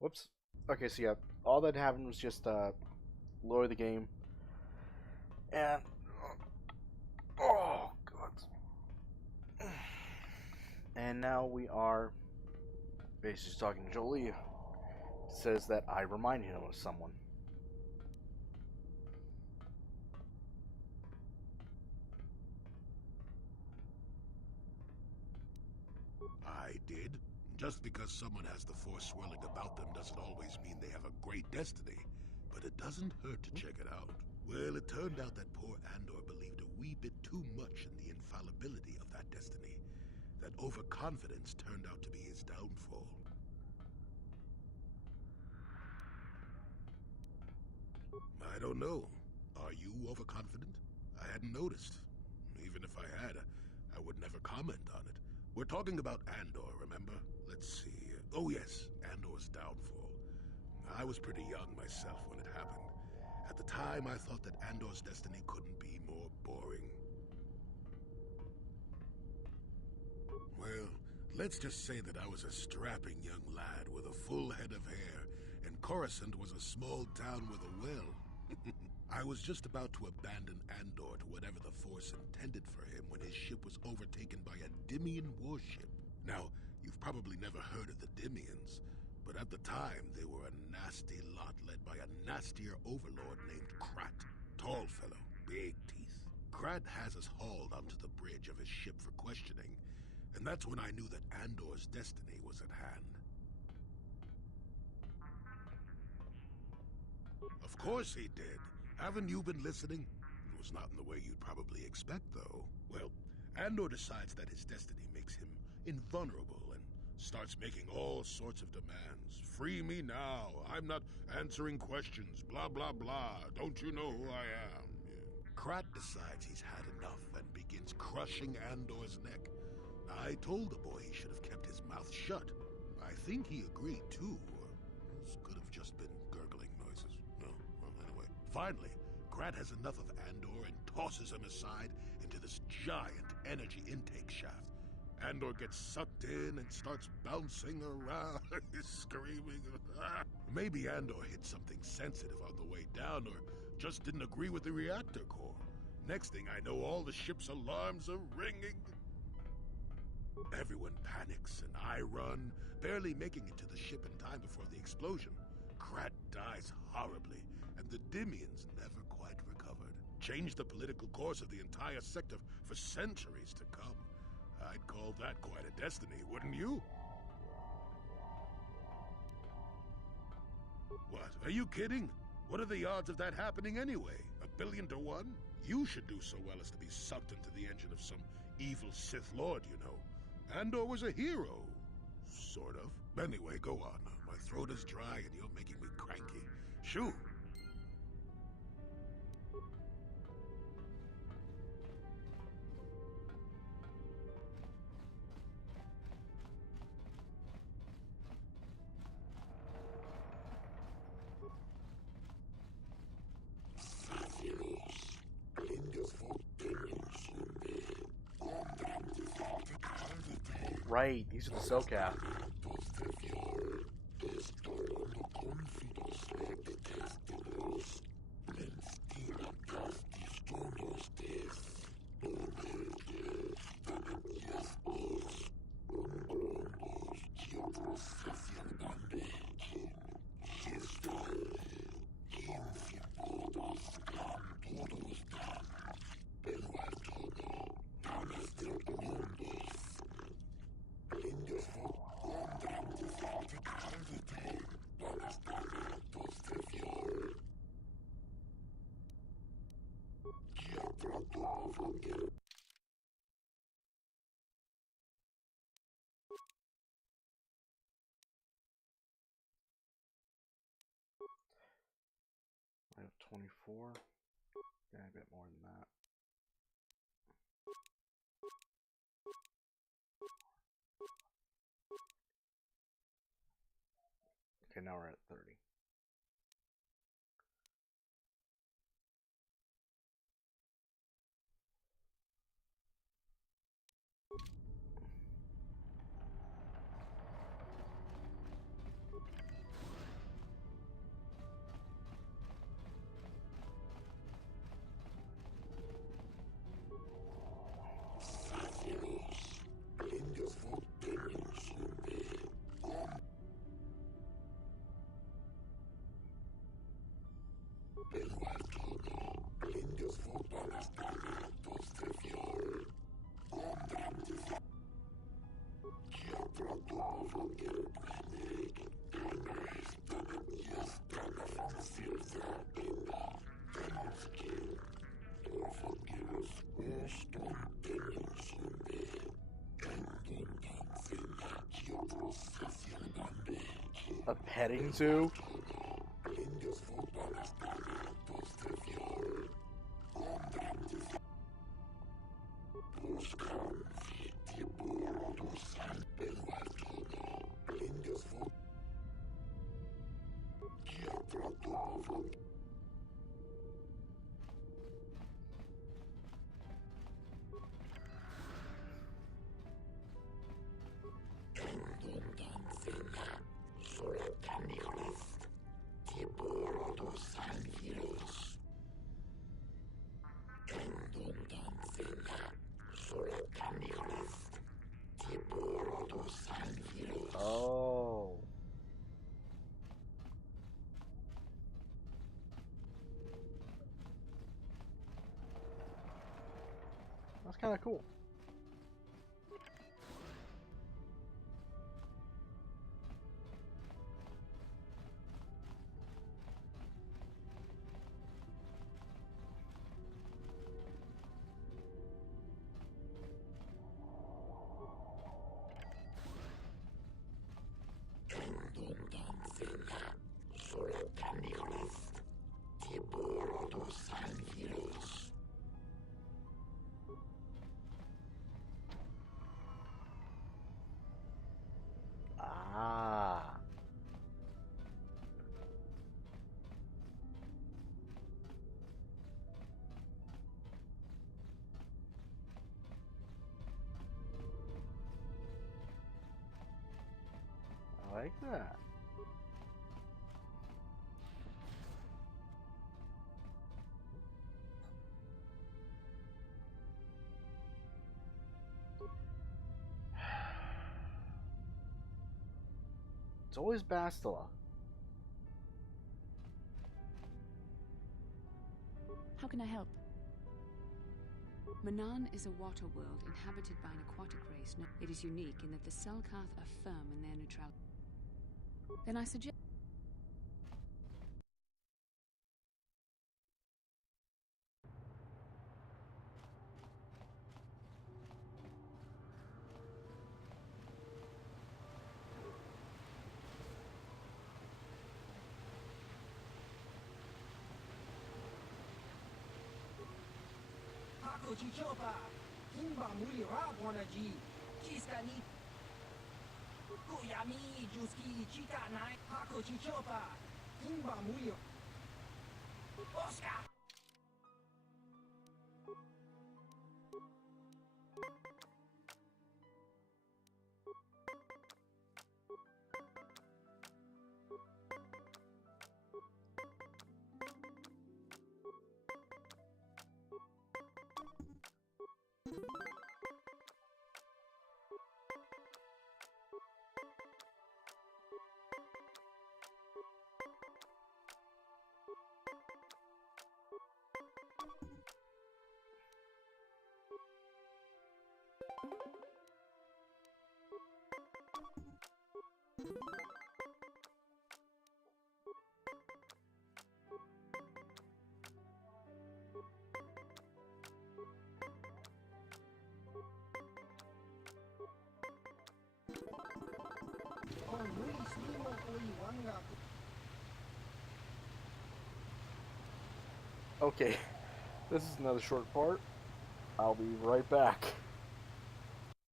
Whoops. Okay, so yeah, all that happened was just lower the game, and oh god, and now we are basically talking to Jolie. Says that I remind him of someone. I did. Just because someone has the Force swirling about them doesn't always mean they have a great destiny. But it doesn't hurt to check it out. Well, it turned out that poor Andor believed a wee bit too much in the infallibility of that destiny. That overconfidence turned out to be his downfall. I don't know. Are you overconfident? I hadn't noticed. Even if I had, I would never comment on it. We're talking about Andor, remember? Let's see. Oh yes, Andor's downfall. I was pretty young myself when it happened. At the time, I thought that Andor's destiny couldn't be more boring. Well, let's just say that I was a strapping young lad with a full head of hair, and Coruscant was a small town with a well. I was just about to abandon Andor to whatever the Force intended for him when his ship was overtaken by a Dimian warship. Now, you've probably never heard of the Dimians, but at the time they were a nasty lot led by a nastier overlord named Krat. Tall fellow, big teeth. Krat has us hauled onto the bridge of his ship for questioning, and that's when I knew that Andor's destiny was at hand. Of course he did. Haven't you been listening? It was not in the way you'd probably expect, though. Well, Andor decides that his destiny makes him invulnerable and starts making all sorts of demands. Free me now. I'm not answering questions. Blah, blah, blah. Don't you know who I am? Yeah. Krat decides he's had enough and begins crushing Andor's neck. I told the boy he should have kept his mouth shut. I think he agreed, too. This could have just been gurgling noises. No, well, anyway. Finally, Krat has enough of Andor and tosses him aside into this giant energy intake shaft. Andor gets sucked in and starts bouncing around, screaming. Maybe Andor hit something sensitive on the way down, or just didn't agree with the reactor core. Next thing I know, all the ship's alarms are ringing. Everyone panics, and I run, barely making it to the ship in time before the explosion. Krat dies horribly, and the Dimians never quite recovered. Changed the political course of the entire sector for centuries to come. I'd call that quite a destiny, wouldn't you? What, are you kidding? What are the odds of that happening anyway? 1,000,000,000 to 1? You should do so well as to be sucked into the engine of some evil Sith Lord, you know. Andor was a hero. Sort of. Anyway, go on. My throat is dry and you're making me cranky. Shoo! Right, these are the SoCal. I have 24. Yeah, a bit more than that. Okay, now we're at 30. A petting zoo? Oh. That's kind of cool. Ah. I like that. It's always Bastila. How can I help? Manaan is a water world inhabited by an aquatic race. It is unique in that the Selkath are firm in their neutrality. Then I suggest... Chichopa, Kimba Muli Rabonaji, Chiskani, Kuyami, Juski, Chika Nai, Hako Chichopa, Kimba Muli, Oscar. Okay, this is another short part. I'll be right back.